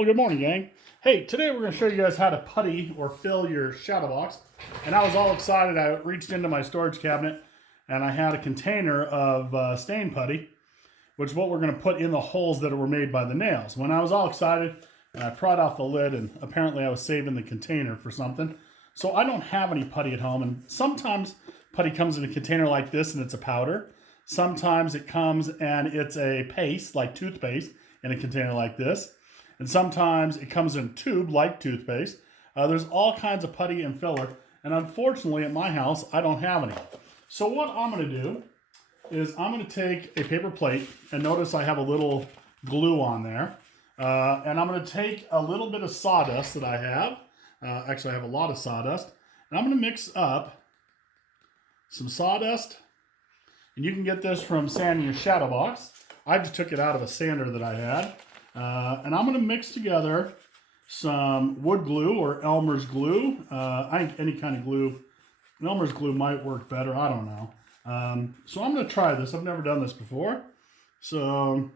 Well, good morning, gang. Hey, today we're going to show you guys how to putty or fill your shadow box. And I was all excited. I reached into my storage cabinet and I had a container of stain putty, which is what we're going to put in the holes that were made by the nails. When I was all excited, and I pried off the lid, and apparently I was saving the container for something. So I don't have any putty at home, and sometimes putty comes in a container like this and it's a powder. Sometimes it comes and it's a paste, like toothpaste, in a container like this. And sometimes it comes in a tube like toothpaste. There's all kinds of putty and filler. And unfortunately, at my house, I don't have any. So what I'm going to do is I'm going to take a paper plate. And notice I have a little glue on there. And I'm going to take a little bit of sawdust that I have. Actually, I have a lot of sawdust. And I'm going to mix up some sawdust. And you can get this from sanding your shadow box. I just took it out of a sander that I had. And I'm going to mix together some wood glue or Elmer's glue. I think any kind of glue. Elmer's glue might work better. I don't know. So I'm going to try this. I've never done this before. So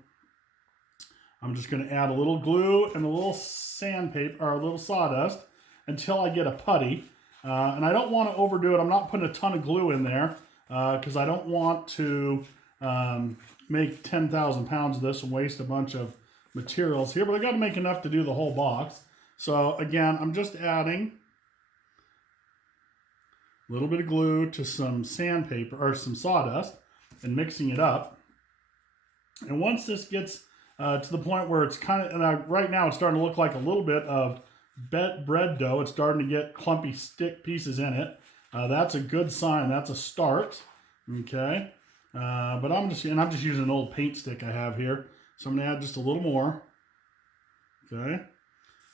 I'm just going to add a little glue and a little sandpaper or a little sawdust until I get a putty. And I don't want to overdo it. I'm not putting a ton of glue in there because I don't want to make 10,000 pounds of this and waste a bunch of materials here, but I got to make enough to do the whole box. So again, I'm just adding a little bit of glue to some sandpaper or some sawdust and mixing it up. And once this gets to the point where it's kind of, and right now it's starting to look like a little bit of bread dough. It's starting to get clumpy stick pieces in it. That's a good sign. That's a start. Okay. But I'm just using an old paint stick I have here. So I'm going to add just a little more. Okay.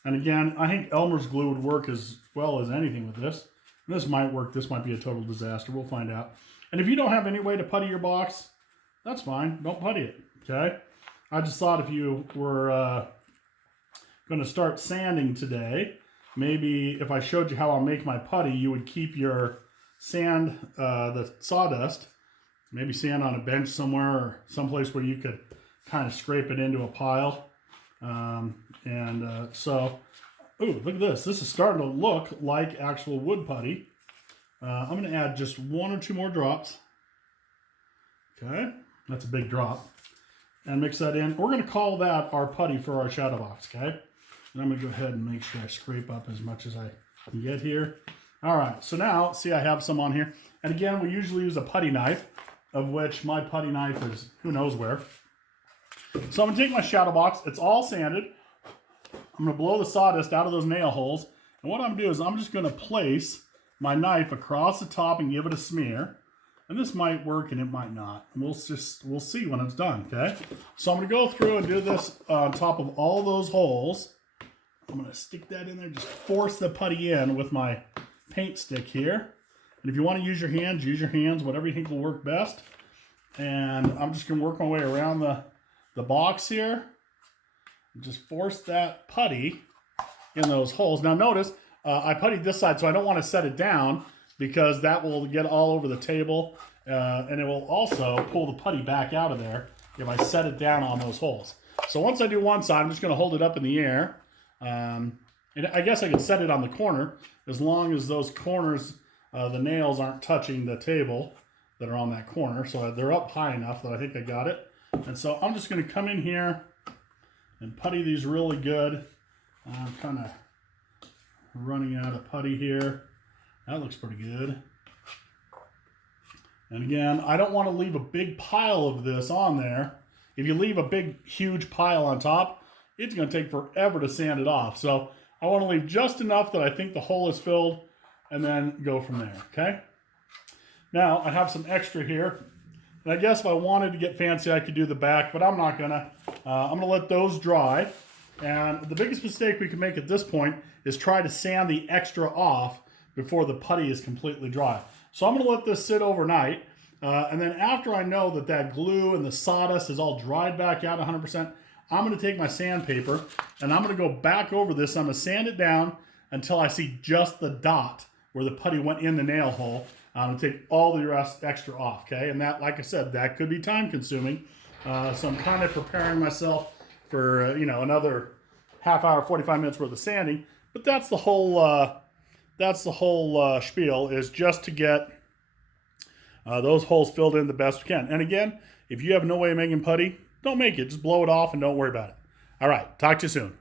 And again, I think Elmer's glue would work as well as anything with this. And this might work. This might be a total disaster. We'll find out. And if you don't have any way to putty your box, that's fine. Don't putty it. Okay. I just thought if you were going to start sanding today, maybe if I showed you how I'll make my putty, you would keep your sand, the sawdust, maybe sand on a bench somewhere or someplace where you could kind of scrape it into a pile. So, ooh, look at this. This is starting to look like actual wood putty. I'm going to add just one or two more drops. Okay, that's a big drop. And mix that in. We're going to call that our putty for our shadow box, okay? And I'm going to go ahead and make sure I scrape up as much as I can get here. All right, so now, see, I have some on here. And again, we usually use a putty knife, of which my putty knife is who knows where. So I'm going to take my shadow box. It's all sanded. I'm going to blow the sawdust out of those nail holes. And what I'm going to do is I'm just going to place my knife across the top and give it a smear. And this might work and it might not. And we'll see when it's done, okay? So I'm going to go through and do this on top of all those holes. I'm going to stick that in there. Just force the putty in with my paint stick here. And if you want to use your hands, whatever you think will work best. And I'm just going to work my way around the box here. Just force that putty in those holes. Now notice, I puttied this side, so I don't want to set it down because that will get all over the table. And it will also pull the putty back out of there if I set it down on those holes. So once I do one side, I'm just going to hold it up in the air. And I guess I can set it on the corner as long as those corners, the nails aren't touching the table that are on that corner. So they're up high enough that I think I got it. And so I'm just going to come in here and putty these really good. I'm kind of running out of putty here. That looks pretty good. And again, I don't want to leave a big pile of this on there. If you leave a big, huge pile on top, it's going to take forever to sand it off. So I want to leave just enough that I think the hole is filled and then go from there, okay? Now, I have some extra here. And I guess if I wanted to get fancy, I could do the back, but I'm not gonna. I'm gonna let those dry. And the biggest mistake we can make at this point is try to sand the extra off before the putty is completely dry. So I'm gonna let this sit overnight. And then after I know that that glue and the sawdust is all dried back out 100%, I'm gonna take my sandpaper and I'm gonna go back over this. I'm gonna sand it down until I see just the dot where the putty went in the nail hole. I'm going to take all the rest extra off, okay? And that, like I said, that could be time consuming. So I'm kind of preparing myself for, another half hour, 45 minutes worth of sanding. But that's the whole spiel, is just to get those holes filled in the best we can. And again, if you have no way of making putty, don't make it. Just blow it off and don't worry about it. All right, talk to you soon.